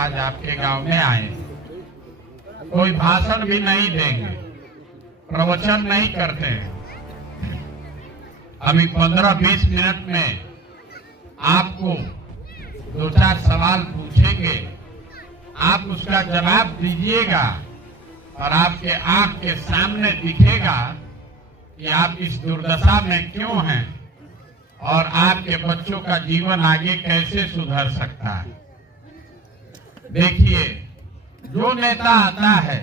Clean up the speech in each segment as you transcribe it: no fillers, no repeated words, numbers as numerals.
आज आपके गांव में आए। कोई भाषण भी नहीं देंगे, प्रवचन नहीं करते हैं। अभी 15-20 मिनट में आपको 2-4 सवाल पूछेंगे, आप उसका जवाब दीजिएगा और आपके आंख के सामने दिखेगा कि आप इस दुर्दशा में क्यों हैं और आपके बच्चों का जीवन आगे कैसे सुधर सकता है। देखिए, जो नेता आता है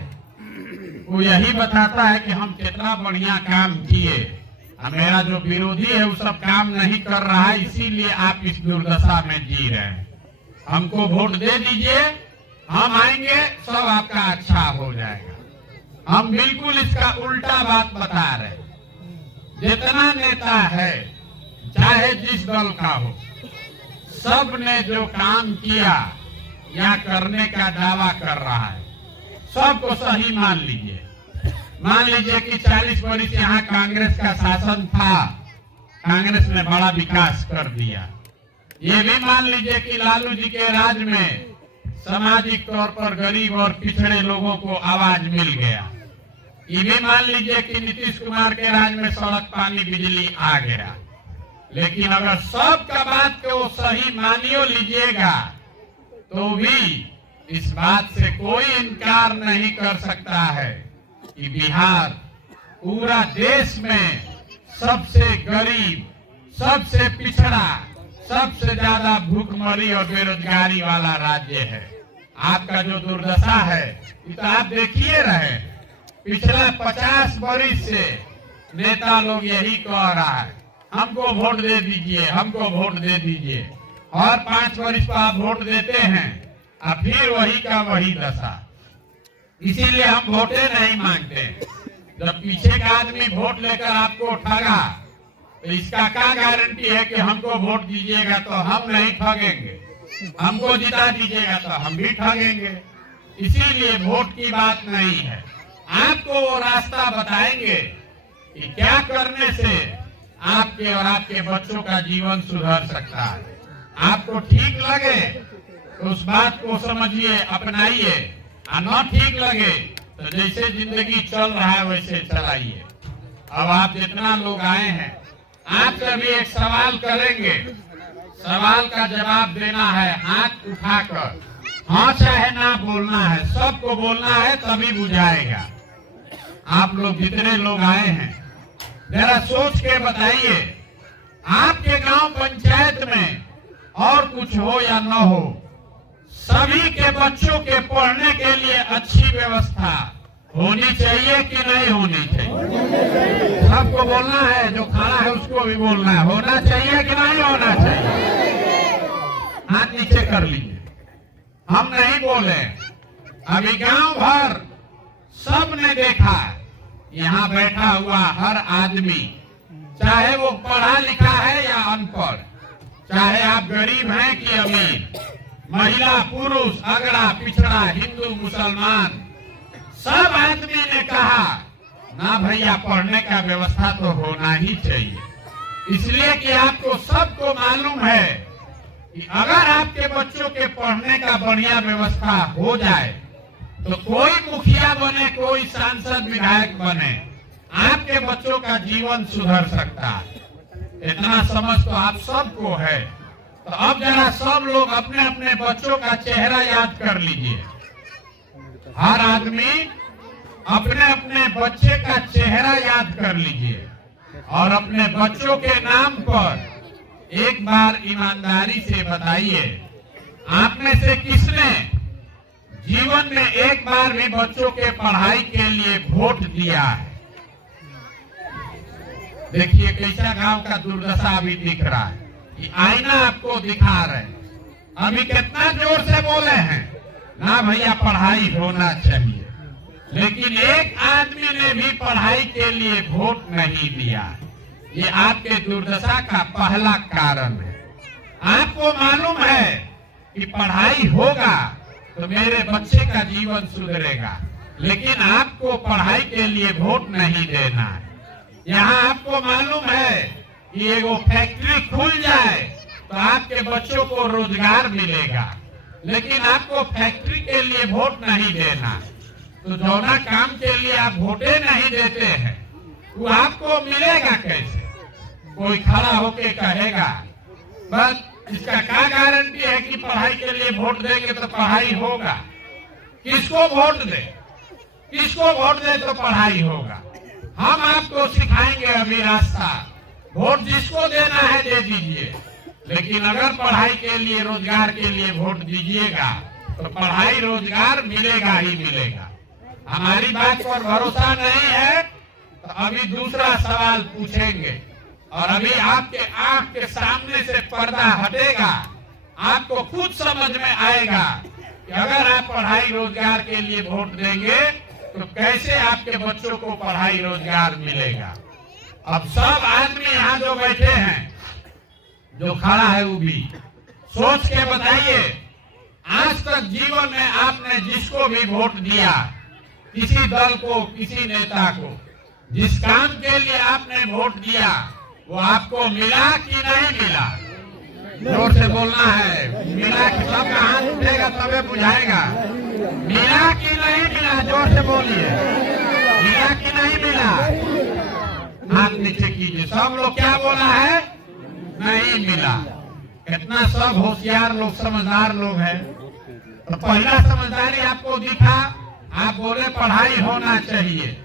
वो यही बताता है कि हम कितना बढ़िया काम किए, मेरा जो विरोधी है वो सब काम नहीं कर रहा है, इसीलिए आप इस दुर्दशा में जी रहे हैं। हमको वोट दे दीजिए, हम आएंगे, सब आपका अच्छा हो जाएगा। हम बिल्कुल इसका उल्टा बात बता रहे हैं। जितना नेता है, चाहे जिस दल का हो, सब ने जो काम किया या करने का दावा कर रहा है, सबको सही मान लीजिए। मान लीजिए कि 40 वर्ष यहाँ कांग्रेस का शासन था, कांग्रेस ने बड़ा विकास कर दिया। ये भी मान लीजिए कि लालू जी के राज में सामाजिक तौर पर गरीब और पिछड़े लोगों को आवाज मिल गया। ये भी मान लीजिए कि नीतीश कुमार के राज में सड़क, पानी, बिजली आ गया। लेकिन अगर सबका बात को सही मानियो लीजिएगा तो भी इस बात से कोई इनकार नहीं कर सकता है कि बिहार पूरा देश में सबसे गरीब, सबसे पिछड़ा, सबसे ज्यादा भूखमरी और बेरोजगारी वाला राज्य है। आपका जो दुर्दशा है ये तो आप देखिए रहे। पिछला 50 वर्ष से नेता लोग यही कह रहा है, हमको वोट दे दीजिए, हमको वोट दे दीजिए। और 5 वर्ष पर आप वोट देते हैं और फिर वही का वही दशा। इसीलिए हम वोटे नहीं मांगते। जब पीछे का आदमी वोट लेकर आपको ठगा तो इसका क्या गारंटी है कि हमको वोट दीजिएगा तो हम नहीं ठगेंगे, हमको जिता दीजिएगा तो हम भी ठगेंगे। इसीलिए वोट की बात नहीं है। आपको वो रास्ता बताएंगे कि क्या करने से आपके और आपके बच्चों का जीवन सुधर सकता है। आपको ठीक लगे तो उस बात को समझिए, अपनाइए, और न ठीक लगे तो जैसे जिंदगी चल रहा है वैसे चलाइए। अब आप जितना लोग आए हैं, आपसे भी एक सवाल करेंगे, सवाल का जवाब देना है हाथ उठाकर। हाँ चाहे ना बोलना है, सबको बोलना है, तभी बुझाएगा। आप लोग जितने लोग आए हैं जरा सोच के बताइए, आपके गांव पंचायत में और कुछ हो या न हो, सभी के बच्चों के पढ़ने के लिए अच्छी व्यवस्था होनी चाहिए कि नहीं होनी चाहिए? सबको बोलना है, जो खड़ा है उसको भी बोलना है, होना चाहिए कि नहीं होना चाहिए? हाथ नीचे कर लीजिए। हम नहीं बोले, अभी गांव भर सब ने देखा, यहाँ बैठा हुआ हर आदमी, चाहे वो पढ़ा लिखा है या अनपढ़, चाहे आप गरीब हैं कि अमीर, महिला, पुरुष, अगड़ा, पिछड़ा, हिंदू, मुसलमान, सब आदमी ने कहा ना भैया पढ़ने का व्यवस्था तो होना ही चाहिए। इसलिए कि आपको सबको मालूम है कि अगर आपके बच्चों के पढ़ने का बढ़िया व्यवस्था हो जाए तो कोई मुखिया बने, कोई सांसद, विधायक बने, आपके बच्चों का जीवन सुधर सकता है। इतना समझ तो आप सबको है। तो अब जरा सब लोग अपने अपने बच्चों का चेहरा याद कर लीजिए। हर आदमी अपने अपने बच्चे का चेहरा याद कर लीजिए और अपने बच्चों के नाम पर एक बार ईमानदारी से बताइए, आप में से किसने जीवन में एक बार भी बच्चों के पढ़ाई के लिए वोट दिया है? देखिए कैसा गांव का दुर्दशा अभी दिख रहा है। ये आईना आपको दिखा रहे हैं। अभी कितना जोर से बोले हैं ना भैया पढ़ाई होना चाहिए, लेकिन एक आदमी ने भी पढ़ाई के लिए वोट नहीं दिया। ये आपके दुर्दशा का पहला कारण है। आपको मालूम है कि पढ़ाई होगा तो मेरे बच्चे का जीवन सुधरेगा, लेकिन आपको पढ़ाई के लिए वोट नहीं देना है। यहाँ आपको मालूम है कि एगो फैक्ट्री खुल जाए तो आपके बच्चों को रोजगार मिलेगा, लेकिन आपको फैक्ट्री के लिए वोट नहीं देना। तो जौना काम के लिए आप वोटे नहीं देते हैं वो आपको मिलेगा कैसे? कोई खड़ा होके कहेगा बस इसका क्या गारंटी है कि पढ़ाई के लिए वोट देंगे तो पढ़ाई होगा? किसको वोट दे, किसको वोट दे तो पढ़ाई होगा? हम आपको सिखाएंगे अभी रास्ता। वोट जिसको देना है दे दीजिए, लेकिन अगर पढ़ाई के लिए रोजगार के लिए वोट दीजिएगा तो पढ़ाई रोजगार मिलेगा ही मिलेगा। हमारी बात पर भरोसा नहीं है तो अभी दूसरा सवाल पूछेंगे और अभी आपके आंख के सामने से पर्दा हटेगा, आपको खुद समझ में आएगा कि अगर आप पढ़ाई रोजगार के लिए वोट देंगे तो कैसे आपके बच्चों को पढ़ाई रोजगार मिलेगा। अब सब आदमी यहाँ जो बैठे हैं, जो खड़ा है वो भी सोच के बताइए, आज तक जीवन में आपने जिसको भी वोट दिया, किसी दल को, किसी नेता को, जिस काम के लिए आपने वोट दिया वो आपको मिला कि नहीं मिला? जोर से बोलना है। मिला कि सबका हाथ उठेगा तबे बुझाएगा। मिला कि नहीं मिला? जोर से बोलिए। मिला कि नहीं मिला? हाथ नीचे कीजिए। सब लोग क्या बोला है? नहीं मिला। कितना सब होशियार लोग, समझदार लोग हैं। तो पहला समझदारी आपको दिखा, आप बोले पढ़ाई होना चाहिए,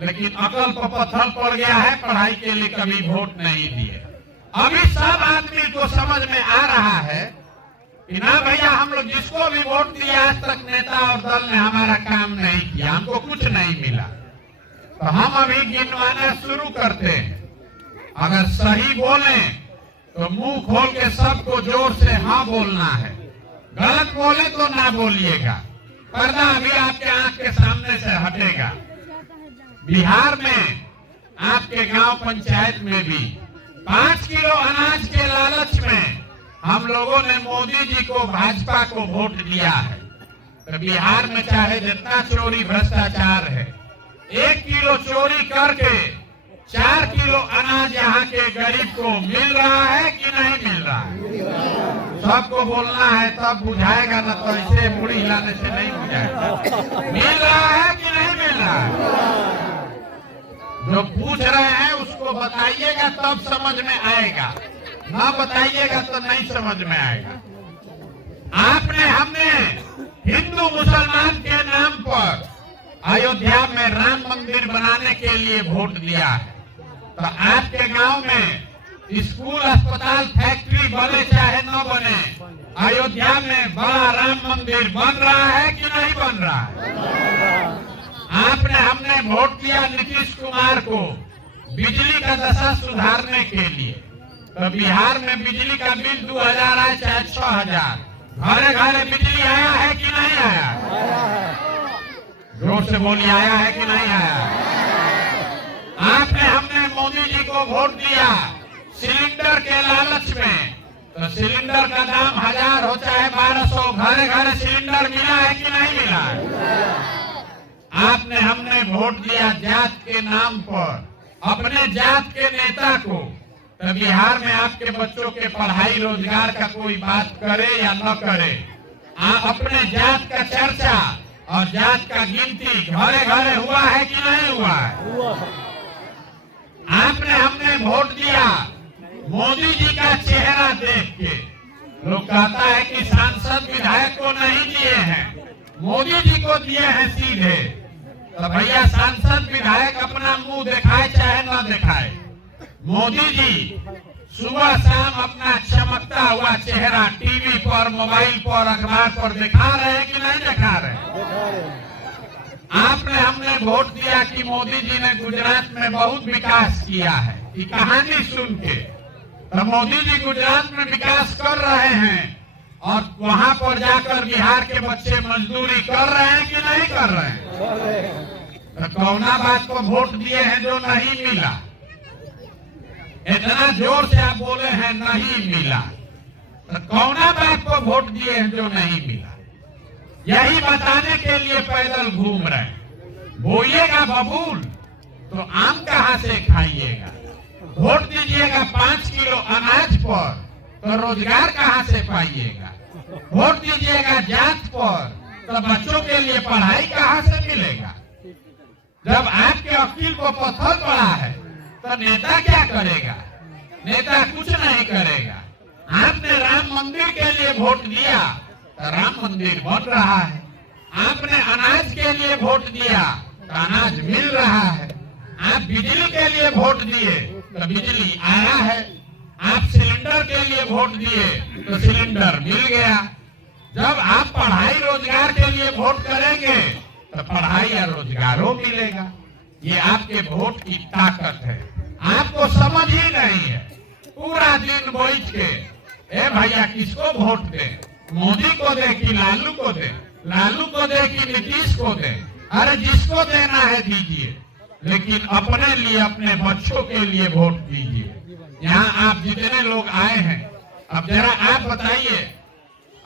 लेकिन अकल पर पत्थर पड़ गया है, पढ़ाई के लिए कभी वोट नहीं दिए। अभी सब आदमी को समझ में आ रहा है कि ना भैया, हम लोग जिसको भी वोट दिया आज तक नेता और दल ने हमारा काम नहीं किया, हमको कुछ नहीं मिला। तो हम अभी गिनवाना शुरू करते हैं। अगर सही बोले तो मुंह खोल के सबको जोर से हाँ बोलना है, गलत बोले तो ना बोलिएगा। पर्दा अभी आपके आंख के सामने से हटेगा। बिहार में आपके गांव पंचायत में भी 5 किलो अनाज के लालच में हम लोगों ने मोदी जी को, भाजपा को वोट दिया है। तो बिहार में चाहे जितना चोरी भ्रष्टाचार है, 1 किलो चोरी करके 4 किलो अनाज यहाँ के गरीब को मिल रहा है कि नहीं मिल रहा है? सबको बोलना है तब बुझाएगा, ना तो ऐसे मुड़ी हिलाने से नहीं बुझाएगा। मिल रहा है कि नहीं मिल रहा है? जो पूछ रहे हैं उसको बताइएगा तब समझ में आएगा, ना बताइएगा तो नहीं समझ में आएगा। हमने हिंदू मुसलमान के नाम पर अयोध्या में राम मंदिर बनाने के लिए वोट दिया है। तो आपके गांव में स्कूल, अस्पताल, फैक्ट्री बने चाहे न बने, अयोध्या में बड़ा राम मंदिर बन रहा है कि नहीं बन रहा है? हमने वोट दिया नीतीश कुमार को बिजली का दशा सुधारने के लिए। तो बिहार में बिजली का बिल 2000 आए चाहे 6000, घरे घरे बिजली आया है कि नहीं आया? जोर से बोलिए, आया है कि नहीं आया? हमने मोदी जी को वोट दिया सिलेंडर के लालच में। तो सिलेंडर का दाम 1000 हो चाहे 1200, घरे घरे सिलेंडर मिला है कि नहीं मिला? हमने वोट दिया जात के नाम पर, अपने जात के नेता को। तो बिहार में आपके बच्चों के पढ़ाई रोजगार का कोई बात करे या न करे, अपने जात का चर्चा और जात का गिनती घरे घरे हुआ है कि नहीं हुआ है? हमने वोट दिया मोदी जी का चेहरा देख के। लोग कहता है कि सांसद विधायक को नहीं दिए हैं, मोदी जी को दिए हैं सीधे। तो भैया, सांसद विधायक अपना मुंह दिखाए चाहे ना दिखाए, मोदी जी सुबह शाम अपना चमकता हुआ चेहरा टीवी पर, मोबाइल पर, अखबार पर दिखा रहे हैं कि नहीं दिखा रहे? हमने वोट दिया कि मोदी जी ने गुजरात में बहुत विकास किया है। ये कहानी सुन के तो मोदी जी गुजरात में विकास कर रहे हैं और वहां पर जाकर बिहार के बच्चे मजदूरी कर रहे हैं कि नहीं कर रहे हैं? तो कौना बात को वोट दिए हैं जो नहीं मिला? इतना जोर से आप बोले हैं नहीं मिला, तो कौना बात को वोट दिए हैं जो नहीं मिला? यही बताने के लिए पैदल घूम रहे हैं। बोइएगा बबूल तो आम कहां से खाइएगा? वोट दीजिएगा 5 किलो अनाज पर तो रोजगार कहां से पाइएगा? वोट दीजिएगा जात पर, तो बच्चों के लिए पढ़ाई कहाँ से मिलेगा? जब आपके वकील को पत्थर पड़ा है तो नेता क्या करेगा? नेता कुछ नहीं करेगा। आपने राम मंदिर के लिए वोट दिया तो राम मंदिर बन रहा है। आपने अनाज के लिए वोट दिया तो अनाज मिल रहा है। आप बिजली के लिए वोट दिए तो बिजली आया है। आप सिलेंडर के लिए वोट दिए तो सिलेंडर मिल गया। जब आप पढ़ाई रोजगार के लिए वोट करेंगे तो पढ़ाई या रोजगारों मिलेगा। ये आपके वोट की ताकत है। आपको समझ ही नहीं है। पूरा दिन बैठ के ए भैया किसको वोट दे, मोदी को दे कि लालू को दे, लालू को दे कि नीतीश को दे। अरे जिसको देना है दीजिए, लेकिन अपने लिए, अपने बच्चों के लिए वोट दीजिए। यहाँ आप जितने लोग आए हैं, अब जरा आप बताइए,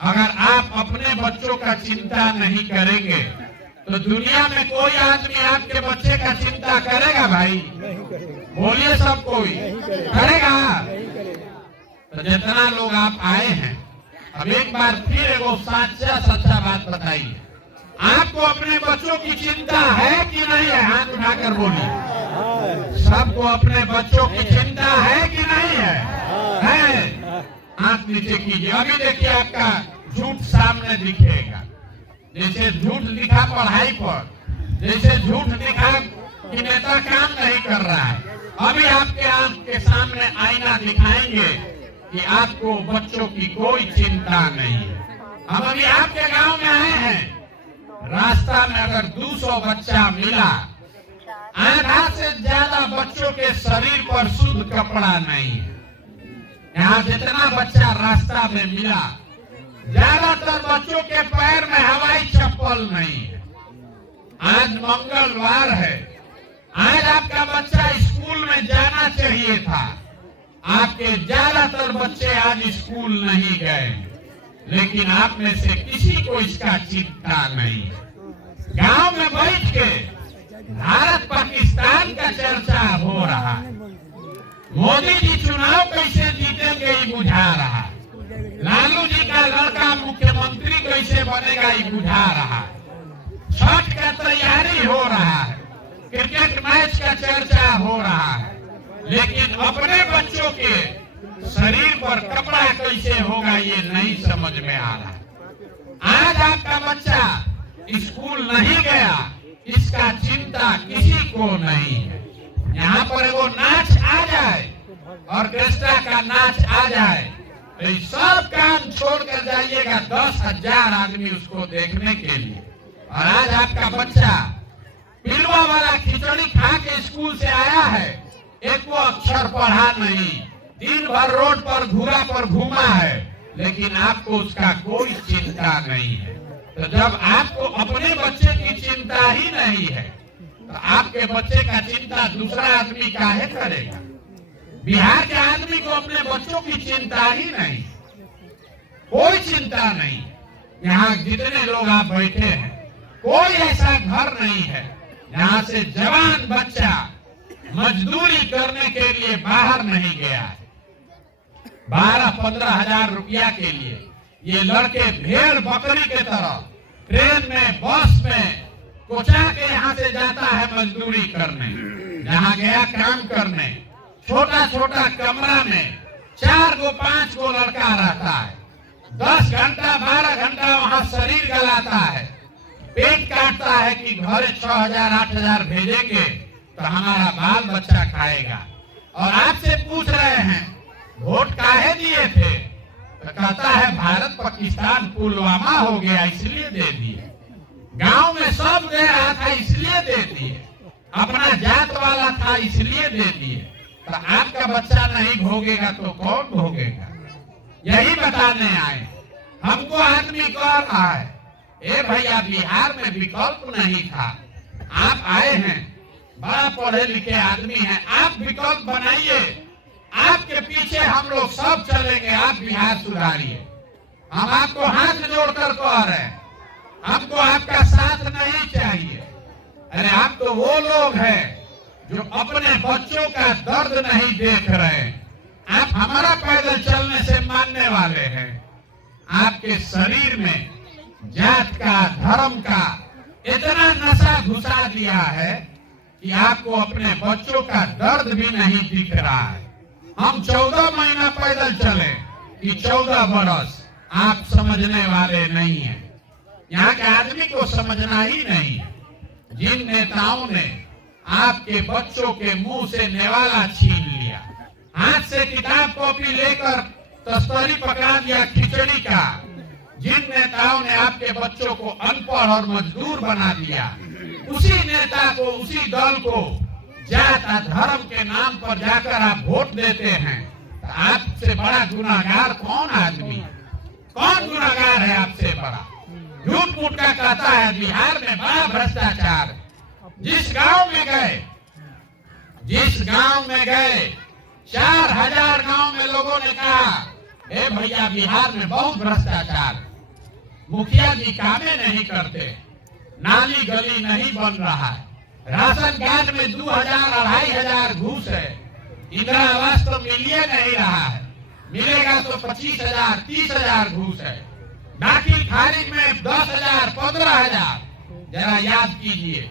अगर आप अपने बच्चों का चिंता नहीं करेंगे तो दुनिया में कोई आदमी आपके बच्चे का चिंता करेगा? भाई बोलिए, सब कोई करेगा? तो जितना लोग आप आए हैं, अब एक बार फिर वो सच्चा बात बताइए, आपको अपने बच्चों की चिंता है कि नहीं है? हाथ उठाकर बोलिए। सबको अपने बच्चों की चिंता है कि नहीं है? है? हाथ नीचे कीजिए। अभी देखिए आपका झूठ सामने दिखेगा। जैसे झूठ दिखा पढ़ाई पर, जैसे झूठ दिखा कि नेता काम नहीं कर रहा है, अभी आपके आंख के सामने आईना दिखाएंगे कि आपको बच्चों की कोई चिंता नहीं है। हम अभी आपके गांव में आए हैं, रास्ता में अगर 200 बच्चा मिला, आधा से ज्यादा बच्चों के शरीर पर शुद्ध कपड़ा नहीं है। यहाँ जितना बच्चा रास्ता में मिला, ज्यादातर बच्चों के पैर में हवाई चप्पल नहीं है। आज मंगलवार है, आज आपका बच्चा स्कूल में जाना चाहिए था। आपके ज्यादातर बच्चे आज स्कूल नहीं गए, लेकिन आप में से किसी को इसका चिंता नहीं है। गांव में बैठ के भारत पाकिस्तान का चर्चा हो रहा है। मोदी जी चुनाव कैसे जीतेंगे ये बुझा रहा है। लालू जी का लड़का मुख्यमंत्री कैसे बनेगा ये बुझा रहा है। छठ का तैयारी हो रहा है, क्रिकेट मैच का चर्चा हो रहा है, लेकिन अपने बच्चों के शरीर पर कपड़ा कैसे होगा ये नहीं समझ में आ रहा। आज आपका बच्चा स्कूल नहीं गया, इसका चिंता किसी को नहीं है। यहाँ पर वो नाच आ जाए, ऑर्केस्ट्रा का नाच आ जाए, तो सब काम छोड़कर जाइएगा 10,000 आदमी उसको देखने के लिए। और आज आपका बच्चा पिलवा वाला खिचड़ी खा के स्कूल से आया है, एक वो अक्षर पढ़ा नहीं, दिन भर रोड पर घूरा पर घूमा है, लेकिन आपको उसका कोई चिंता नहीं है। तो जब आपको अपने बच्चे की चिंता ही नहीं है, तो आपके बच्चे का चिंता दूसरा आदमी काहे करेगा? बिहार के आदमी को अपने बच्चों की चिंता ही नहीं, कोई चिंता नहीं। यहाँ जितने लोग आप बैठे हैं, कोई ऐसा घर नहीं है यहाँ से जवान बच्चा मजदूरी करने के लिए बाहर नहीं गया है। 12-15 हजार रुपया के लिए ये लड़के भेड़ बकरी के तरह ट्रेन में, बस में कोचा के यहाँ से जाता है मजदूरी करने। जहाँ गया काम करने, छोटा छोटा कमरा में 4 गो 5 गो लड़का रहता है। 10 घंटा 12 घंटा वहाँ शरीर गलाता है, पेट काटता है कि घर 6,000-8,000 भेजेंगे तो हमारा बाल बच्चा खाएगा। और आपसे पूछ रहे हैं वोट काहे दिए थे, तो कहता है भारत पाकिस्तान पुलवामा हो गया इसलिए दे दिए। गांव में सब दे रहा था इसलिए दे दिए, अपना जात वाला था इसलिए दे दिए। तो आपका बच्चा नहीं भोगेगा तो कौन भोगेगा? यही बताने आए। हमको आदमी कह रहा है, ए भैया बिहार में विकल्प नहीं था, आप आए हैं, बड़ा पढ़े लिखे आदमी हैं, आप विकल्प बनाइए, आपके पीछे हम लोग सब चलेंगे, आप बिहार सुधारिए। हम आपको हाथ जोड़कर कह रहे हैं, हमको आपका साथ नहीं चाहिए। अरे आप तो वो लोग हैं जो अपने बच्चों का दर्द नहीं देख रहे हैं। आप हमारा पैदल चलने से मानने वाले हैं, आपके शरीर में जात का, धर्म का इतना नशा घुसा दिया है कि आपको अपने बच्चों का दर्द भी नहीं दिख रहा है। हम 14 महीना पैदल चले कि 14 बरस, आप समझने वाले नहीं हैं। यहाँ के आदमी को समझना ही नहीं है। जिन नेताओं ने आपके बच्चों के मुंह से नेवाला छीन लिया, हाथ से किताब कॉपी लेकर तस्तरी पकड़ा दिया खिचड़ी का, जिन नेताओं ने आपके बच्चों को अनपढ़ और मजदूर बना दिया, उसी नेता को, उसी दल को जात और धर्म के नाम पर जाकर आप वोट देते हैं। तो आपसे बड़ा गुनाहगार कौन आदमी है? कौन गुनाहगार है आपसे बड़ा? झूठ मूठ का कहता है बिहार में बड़ा भ्रष्टाचार। जिस गांव में गए 4000 गांव में लोगों ने कहा, ए भैया बिहार में बहुत भ्रष्टाचार, मुखिया जी कामें नहीं करते, नाली गली नहीं बन रहा है, राशन कार्ड में 2000-2500 घूस है, इंदिरा आवास तो मिलिए नहीं रहा है, मिलेगा तो 25,000-30,000 घूस है, दाखिल खारिज में 10,000-15,000। जरा याद कीजिए,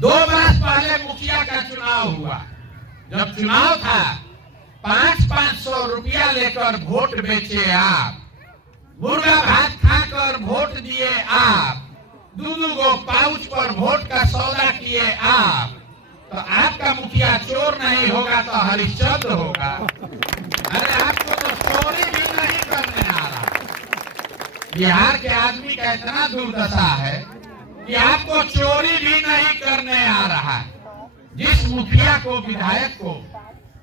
2 बरस पहले मुखिया का चुनाव हुआ। जब चुनाव था 500 रुपया लेकर वोट बेचे आप, मुर्गा भात खाकर वोट दिए आप, 2 पाउच पर वोट का सौदा किए आप, तो आपका मुखिया चोर नहीं होगा तो हरिश्चंद्र होगा। अरे आपको तो चोरी भी नहीं करने आ रहा। बिहार के आदमी का इतना दुर्दशा है कि आपको चोरी भी नहीं करने आ रहा है। जिस मुखिया को, विधायक को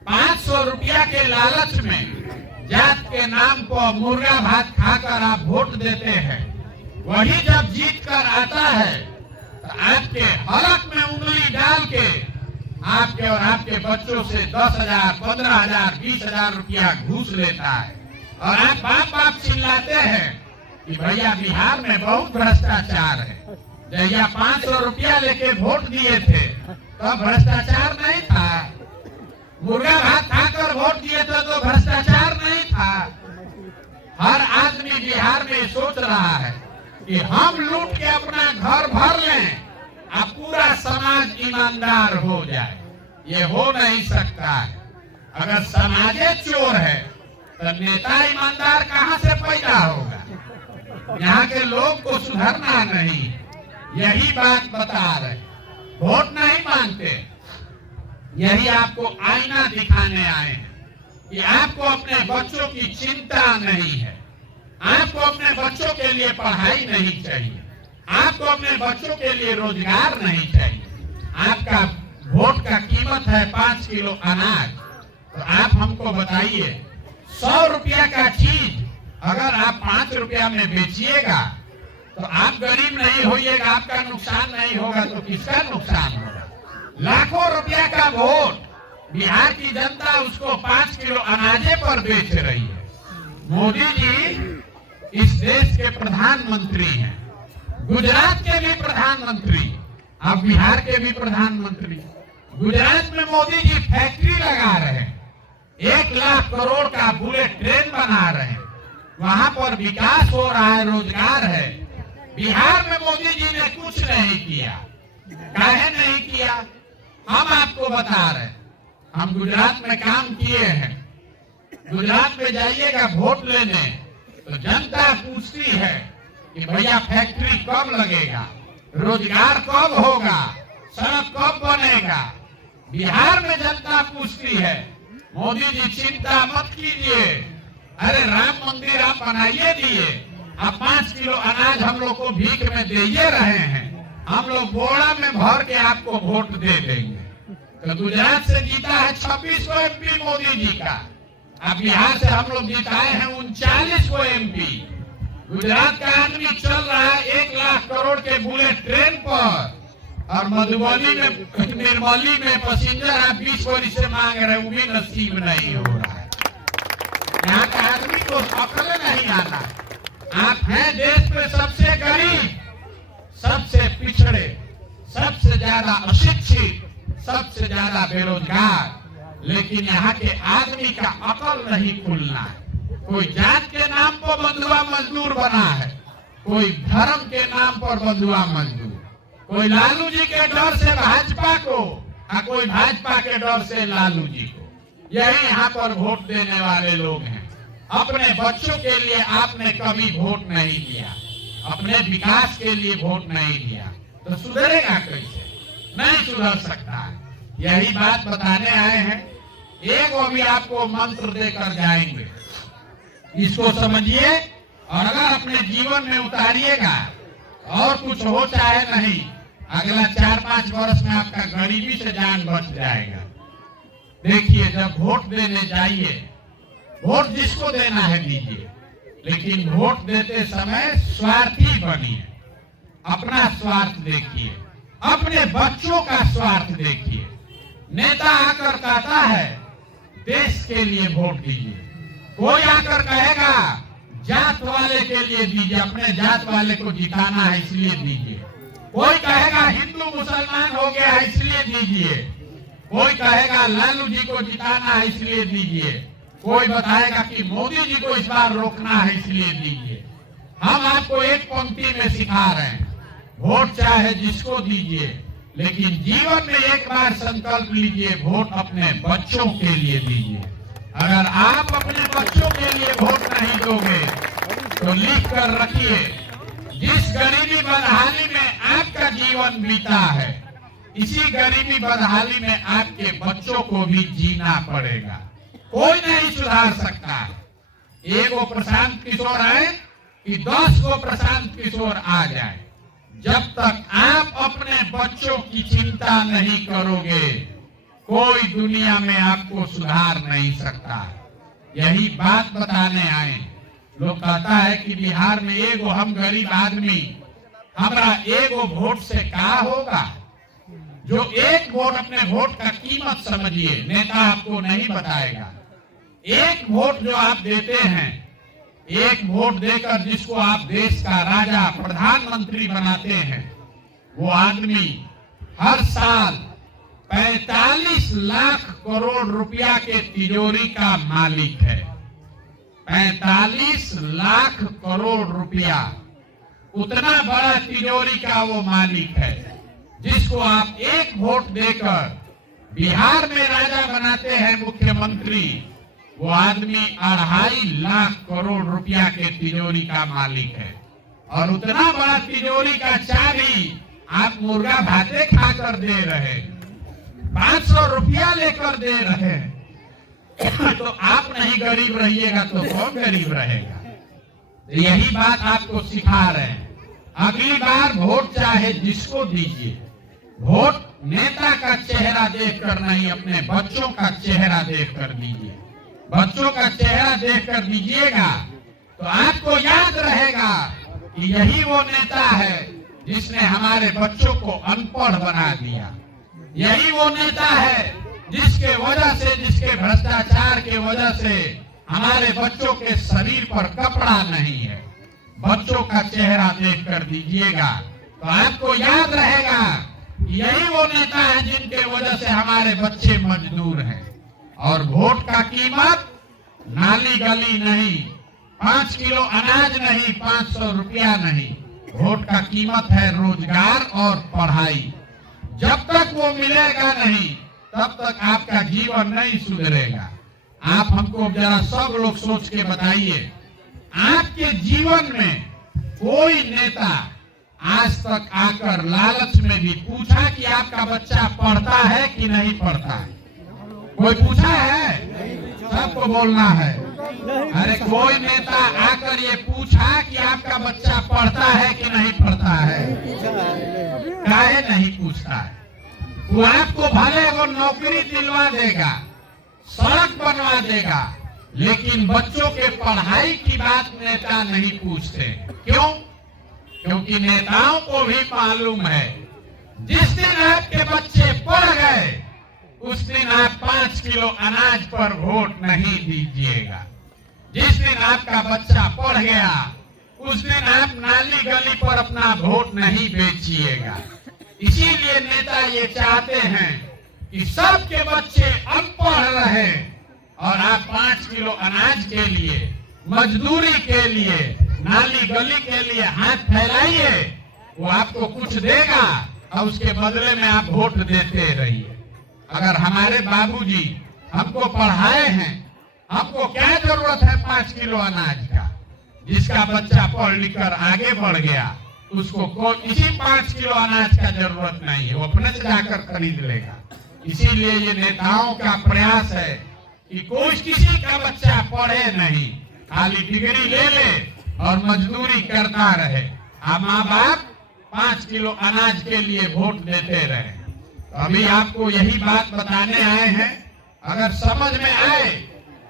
500 रुपया के लालच में जात के नाम पर मुर्गा भात खाकर आप वोट देते हैं, वही जब जीत कर आता है तो आपके हलक में उंगली डाल के आपके और आपके बच्चों से 10,000, 15,000, 20,000 रुपया घूस लेता है। और आप बाप चिल्लाते हैं कि भैया बिहार में बहुत भ्रष्टाचार है। जैया 500 रुपया लेके वोट दिए थे तो भ्रष्टाचार नहीं था, मुर्गा भात खाकर वोट दिए थे तो भ्रष्टाचार नहीं था। हर आदमी बिहार में सोच रहा है कि हम लूट के अपना घर भर लें, अब पूरा समाज ईमानदार हो जाए। ये हो नहीं सकता है। अगर समाजे चोर है तो नेता ईमानदार कहां से पैदा होगा? यहाँ के लोग को सुधरना नहीं, यही बात बता रहे। वोट नहीं मांगते, यही आपको आईना दिखाने आए हैं कि आपको अपने बच्चों की चिंता नहीं है, आपको अपने बच्चों के लिए पढ़ाई नहीं चाहिए, आपको अपने बच्चों के लिए रोजगार नहीं चाहिए। आपका वोट का कीमत है 5 किलो अनाज, तो आप हमको बताइए 100 रुपया का चीज अगर आप 5 रुपया में बेचिएगा तो आप गरीब नहीं होइएगा, आपका नुकसान नहीं होगा तो किसका नुकसान होगा? लाखों रुपया का वोट बिहार की जनता उसको 5 किलो अनाजे पर बेच रही है। मोदी जी इस देश के प्रधानमंत्री हैं, गुजरात के भी प्रधानमंत्री, अब बिहार के भी प्रधानमंत्री। गुजरात में मोदी जी फैक्ट्री लगा रहे हैं, 1 लाख करोड़ का बुलेट ट्रेन बना रहे हैं, वहां पर विकास हो रहा है, रोजगार है। बिहार में मोदी जी ने कुछ नहीं किया। काहे नहीं किया? हम आपको बता रहे हैं, हम गुजरात में काम किए हैं। गुजरात में जाइएगा वोट लेने तो जनता पूछती है कि भैया फैक्ट्री कब लगेगा, रोजगार कब होगा, सड़क कब बनेगा। बिहार में जनता पूछती है, मोदी जी चिंता मत कीजिए, अरे राम मंदिर आप बनाइए दिए, अब 5 किलो अनाज हम लोग को भीख में दे रहे हैं, हम लोग बोरा में भर के आपको वोट दे देंगे। तो गुजरात से जीता है 26 एमपी मोदी जी का, अब बिहार से हम लोग जिताए हैं 39 एमपी। गुजरात का आदमी चल रहा है 1 लाख करोड़ के बुलेट ट्रेन पर, और मधुबनी में, निर्मली में पैसेंजर आप 20 वर्ष से मांग रहे, वो भी नसीब नहीं हो रहा है। यहाँ का आदमी को अकल नहीं आता। आप हैं देश में सबसे गरीब, सबसे पिछड़े, सबसे ज्यादा अशिक्षित, सबसे ज्यादा बेरोजगार, लेकिन यहाँ के आदमी का अकल नहीं खुलना है। कोई जात के नाम पर बंधुआ मजदूर बना है, कोई धर्म के नाम पर बंधुआ मजदूर, कोई लालू जी के डर से भाजपा को और कोई भाजपा के डर से लालू जी को। यही यहाँ पर वोट देने वाले लोग हैं। अपने बच्चों के लिए आपने कभी वोट नहीं दिया, अपने विकास के लिए वोट नहीं दिया, तो सुधरेगा कैसे? नहीं सुधर सकता। यही बात बताने आए हैं। एक अभी आपको मंत्र देकर जाएंगे, इसको समझिए और अगर अपने जीवन में उतारिएगा और कुछ हो चाहे नहीं, अगला 4-5 वर्ष में आपका गरीबी से जान बच जाएगा। देखिए, जब वोट देने जाइए, वोट जिसको देना है दीजिए, लेकिन वोट देते समय स्वार्थी बनिए। अपना स्वार्थ देखिए, अपने बच्चों का स्वार्थ देखिए। नेता आकर कहता है देश के लिए वोट दीजिए, कोई आकर कहेगा जात वाले के लिए दीजिए, अपने जात वाले को जिताना है इसलिए दीजिए। कोई कहेगा हिंदू मुसलमान हो गया है इसलिए दीजिए, कोई कहेगा लालू जी को जिताना है इसलिए दीजिए, कोई बताएगा कि मोदी जी को इस बार रोकना है इसलिए दीजिए। हम आपको एक पंक्ति में सिखा रहे हैं, वोट चाहे जिसको दीजिए, लेकिन जीवन में एक बार संकल्प लीजिए, वोट अपने बच्चों के लिए दीजिए। अगर आप अपने बच्चों के लिए वोट नहीं दोगे तो लिख कर रखिए, जिस गरीबी बदहाली में आपका जीवन बीता है, इसी गरीबी बदहाली में आपके बच्चों को भी जीना पड़ेगा। कोई नहीं सुधार सकता। एक वो प्रशांत किशोर है कि 10 को प्रशांत किशोर आ जाए। जब तक आप अपने बच्चों की चिंता नहीं करोगे, कोई दुनिया में आपको सुधार नहीं सकता। यही बात बताने आए। लोग कहता है कि बिहार में एगो हम गरीब आदमी, हमारा एगो वोट से क्या होगा? जो एक वोट, अपने वोट का कीमत समझिए, नेता आपको नहीं बताएगा। एक वोट जो आप देते हैं, एक वोट देकर जिसको आप देश का राजा प्रधानमंत्री बनाते हैं, वो आदमी हर साल 45 लाख करोड़ रुपया के तिजोरी का मालिक है। 45 लाख करोड़ रुपया, उतना बड़ा तिजोरी का वो मालिक है, जिसको आप एक वोट देकर बिहार में राजा बनाते हैं मुख्यमंत्री। वो आदमी 2.5 लाख करोड़ रुपया के तिजोरी का मालिक है, और उतना बड़ा तिजोरी का चाबी आप मुर्गा भाते खाकर दे रहे, 500 रुपया लेकर दे रहे। तो आप नहीं गरीब रहिएगा तो कौन गरीब रहेगा? यही बात आपको सिखा रहे हैं। अगली बार वोट चाहे जिसको दीजिए, वोट नेता का चेहरा देखकर नहीं, अपने बच्चों का चेहरा देखकर दीजिए। बच्चों का चेहरा देखकर दीजिएगा तो आपको याद रहेगा कि यही वो नेता है जिसने हमारे बच्चों को अनपढ़ बना दिया। यही वो नेता है जिसके वजह से, जिसके भ्रष्टाचार के वजह से हमारे बच्चों के शरीर पर कपड़ा नहीं है। बच्चों का चेहरा देखकर दीजिएगा तो आपको याद रहेगा यही वो नेता है जिनके वजह से हमारे बच्चे मजदूर हैं। और वोट का कीमत नाली गली नहीं, 5 किलो अनाज नहीं, 500 रुपया नहीं। वोट का कीमत है रोजगार और पढ़ाई। जब तक वो मिलेगा नहीं, तब तक आपका जीवन नहीं सुधरेगा। आप हमको जरा सब लोग सोच के बताइए, आपके जीवन में कोई नेता आज तक आकर लालच में भी पूछा कि आपका बच्चा पढ़ता है कि नहीं पढ़ता है? कोई पूछा है? सबको बोलना है। अरे कोई नेता आकर ये पूछा कि आपका बच्चा पढ़ता है कि नहीं पढ़ता है? काहे नहीं पूछता है? वो आपको भले वो नौकरी दिलवा देगा, सड़क बनवा देगा, लेकिन बच्चों के पढ़ाई की बात नेता नहीं पूछते। क्यों? क्योंकि नेताओं को भी मालूम है जिस दिन आपके बच्चे पढ़ गए उस दिन आप 5 किलो अनाज पर वोट नहीं दीजिएगा। जिस दिन आपका बच्चा पढ़ गया उस दिन आप नाली गली पर अपना वोट नहीं बेचिएगा। इसीलिए नेता ये चाहते हैं कि सबके बच्चे अनपढ़ रहे और आप 5 किलो अनाज के लिए मजदूरी के लिए, नाली गली के लिए हाथ फैलाइए, वो आपको कुछ देगा और उसके बदले में आप वोट देते रहिए। अगर हमारे बाबूजी हमको पढ़ाए हैं, हमको क्या जरूरत है 5 किलो अनाज का? जिसका बच्चा पढ़ लिख कर आगे बढ़ गया उसको इसी 5 किलो अनाज का जरूरत नहीं है, वो अपने से जाकर खरीद लेगा। इसीलिए ये नेताओं का प्रयास है कि कोई किसी का बच्चा पढ़े नहीं, खाली डिग्री ले ले और मजदूरी करता रहे। अब माँ बाप 5 किलो अनाज के लिए वोट देते रहे। तो अभी आपको यही बात बताने आए हैं, अगर समझ में आए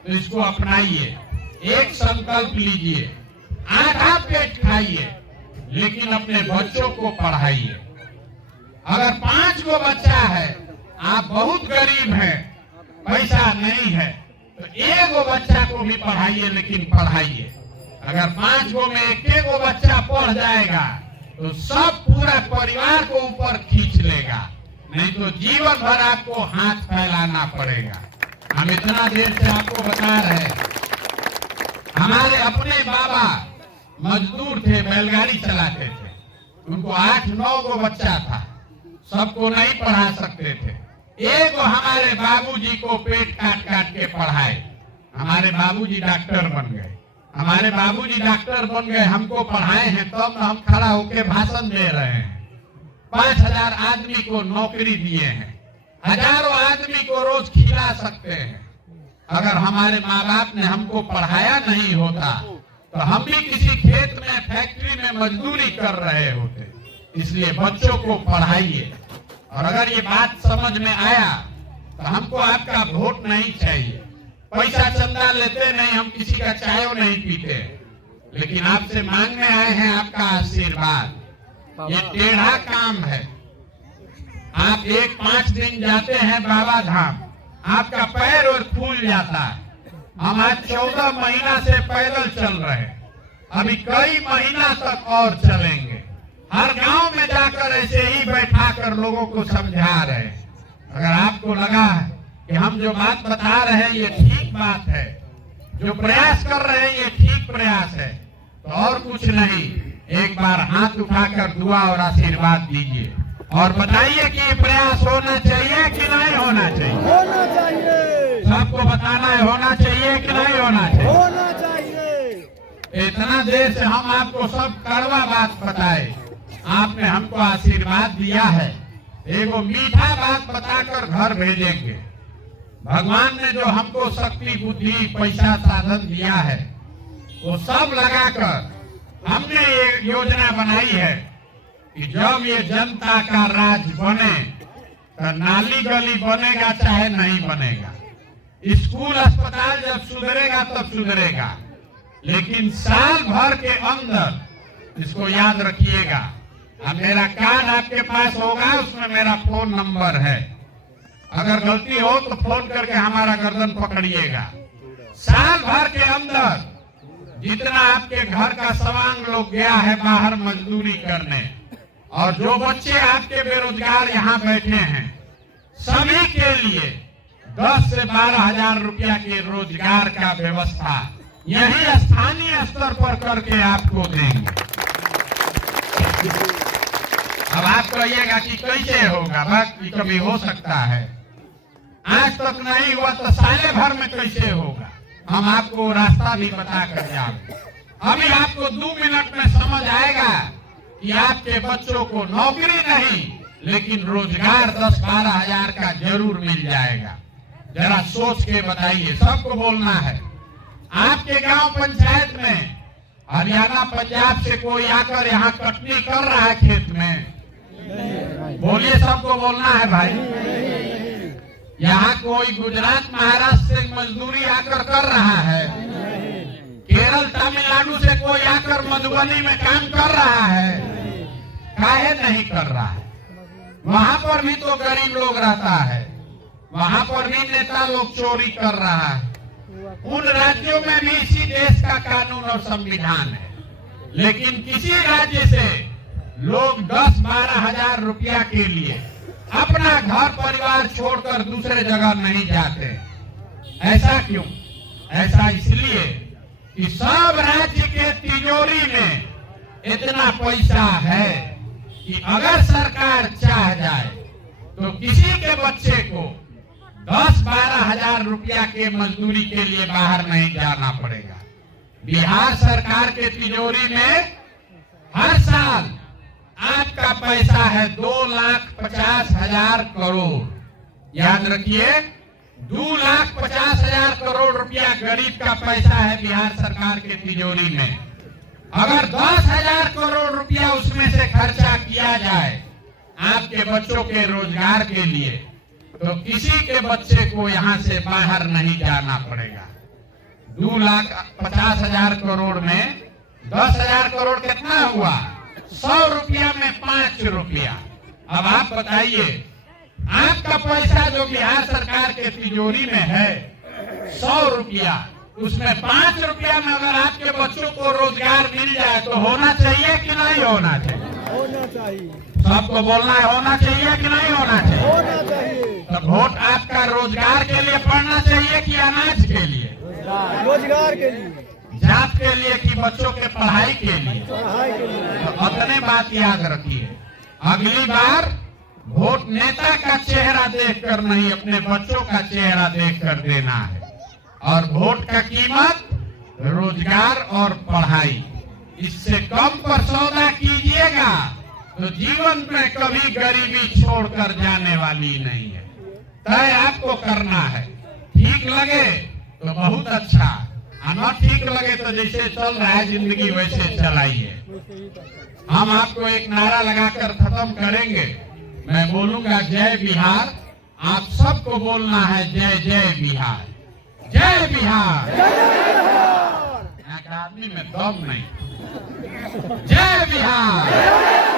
तो इसको अपनाइए। एक संकल्प लीजिए, आधा पेट खाइए लेकिन अपने बच्चों को पढ़ाइए। अगर 5 गो बच्चा है, आप बहुत गरीब हैं, पैसा नहीं है, तो 1 गो बच्चा को भी पढ़ाइए, लेकिन पढ़ाइए। अगर 5 गो में 1 गो बच्चा पढ़ जाएगा तो सब पूरा परिवार को ऊपर खींच लेगा, नहीं तो जीवन भर आपको हाथ फैलाना पड़ेगा। हम इतना देर से आपको बता रहे हैं, हमारे अपने बाबा मजदूर थे, बैलगाड़ी चलाते थे, उनको 8-9 गो बच्चा था, सबको नहीं पढ़ा सकते थे। एक हमारे बाबूजी को पेट काट काट के पढ़ाए, हमारे बाबूजी डॉक्टर बन गए। हमारे बाबूजी डॉक्टर बन गए, हमको पढ़ाए हैं, तब हम खड़ा होकर भाषण दे रहे हैं। 5000 आदमी को नौकरी दिए हैं, हजारों आदमी को रोज खिला सकते हैं। अगर हमारे माँ बाप ने हमको पढ़ाया नहीं होता तो हम भी किसी खेत में, फैक्ट्री में मजदूरी कर रहे होते। इसलिए बच्चों को पढ़ाइए। और अगर ये बात समझ में आया तो हमको आपका वोट नहीं चाहिए। पैसा चंदा लेते नहीं, हम किसी का चाय नहीं पीते, लेकिन आपसे मांगने आए हैं आपका आशीर्वाद। ये टेढ़ा काम है। आप 1-5 दिन जाते हैं बाबा धाम, आपका पैर और फूल जाता है। हम आज 14 महीना से पैदल चल रहे हैं, अभी कई महीना तक और चलेंगे। हर गांव में जाकर ऐसे ही बैठा कर लोगों को समझा रहे हैं। अगर आपको लगा कि हम जो बात बता रहे हैं ये ठीक बात है, जो प्रयास कर रहे हैं ये ठीक प्रयास है, तो और कुछ नहीं, एक बार हाथ उठाकर दुआ और आशीर्वाद दीजिए और बताइए कि ये प्रयास होना चाहिए कि नहीं होना चाहिए। होना चाहिए। सबको बताना है, होना चाहिए कि नहीं होना चाहिए। होना चाहिए। इतना देर से हम आपको सब कड़वा बात बताए, आपने हमको आशीर्वाद दिया है, एगो मीठा बात बताकर घर भेजेंगे। भगवान ने जो हमको शक्ति, बुद्धि, पैसा, साधन दिया है, वो सब लगाकर हमने एक योजना बनाई है कि जब ये जनता का राज बने तो नाली गली बनेगा चाहे नहीं बनेगा, स्कूल अस्पताल जब सुधरेगा तब सुधरेगा, लेकिन साल भर के अंदर इसको याद रखिएगा। अब मेरा कार्ड आपके पास होगा, उसमें मेरा फोन नंबर है, अगर गलती हो तो फोन करके हमारा गर्दन पकड़िएगा। साल भर के अंदर जितना आपके घर का सवांग लोग गया है बाहर मजदूरी करने, और जो बच्चे आपके बेरोजगार यहाँ बैठे हैं, सभी के लिए 10 से 12 हजार रुपया के रोजगार का व्यवस्था यही स्थानीय स्तर पर करके आपको देंगे। अब आप कहिएगा कि कैसे होगा, बाकी कभी हो सकता है, आज तक नहीं हुआ तो साले भर में कैसे होगा, हम आपको रास्ता भी बता कर जाएंगे। अभी आपको 2 मिनट में समझ आएगा कि आपके बच्चों को नौकरी नहीं लेकिन रोजगार 10-12 हजार का जरूर मिल जाएगा। जरा सोच के बताइए, सबको बोलना है। आपके गांव पंचायत में हरियाणा पंजाब से कोई आकर यहाँ कटनी कर रहा है खेत में? बोलिए, सबको बोलना है भाई। यहाँ कोई गुजरात महाराष्ट्र से मजदूरी आकर कर रहा है? केरल तमिलनाडु से कोई आकर मधुबनी में काम कर रहा है? काहे नहीं कर रहा है? वहाँ पर भी तो गरीब लोग रहता है, वहाँ पर भी नेता लोग चोरी कर रहा है। उन राज्यों में भी इसी देश का कानून और संविधान है, लेकिन किसी राज्य से लोग 10-12 हजार रुपया के लिए अपना घर परिवार छोड़कर दूसरे जगह नहीं जाते। ऐसा क्यों? ऐसा इसलिए कि सब राज्य के तिजोरी में इतना पैसा है कि अगर सरकार चाह जाए तो किसी के बच्चे को 10-12 हजार रुपया के मजदूरी के लिए बाहर नहीं जाना पड़ेगा। बिहार सरकार के तिजोरी में हर साल आपका पैसा है 2,50,000 करोड़। याद रखिए, 2,50,000 करोड़ रुपया गरीब का पैसा है बिहार सरकार के तिजोरी में। अगर 10,000 करोड़ रुपया उसमें से खर्चा किया जाए आपके बच्चों के रोजगार के लिए, तो किसी के बच्चे को यहाँ से बाहर नहीं जाना पड़ेगा। 2,50,000 करोड़ में 10,000 करोड़ कितना हुआ? 100 रुपया में 5 रुपया। अब आप बताइए, आपका पैसा जो बिहार सरकार के तिजोरी में है 100 रुपया, उसमें 5 रुपया में अगर आपके बच्चों को रोजगार मिल जाए तो होना चाहिए कि नहीं होना चाहिए? होना चाहिए। सबको बोलना है, होना चाहिए कि नहीं होना चाहिए? होना चाहिए। तो वोट आपका रोजगार के लिए पड़ना चाहिए कि अनाज के लिए? रोजगार के लिए, जात के लिए कि बच्चों के पढ़ाई के लिए? पढ़ाई के लिए। तो अपने बात याद रखिए, अगली बार वोट नेता का चेहरा देखकर नहीं, अपने बच्चों का चेहरा देखकर देना है। और वोट का कीमत रोजगार और पढ़ाई, इससे कम पर सौदा कीजिएगा तो जीवन में कभी गरीबी छोड़कर जाने वाली नहीं है। तय आपको करना है। ठीक लगे तो बहुत अच्छा, न ठीक लगे तो जैसे चल रहा है जिंदगी वैसे चलाइए। हम आपको एक नारा लगाकर खत्म करेंगे। मैं बोलूंगा जय बिहार, आप सबको बोलना है जय जय बिहार, जय बिहार। यहाँ का आदमी में दम नहीं। जय बिहार।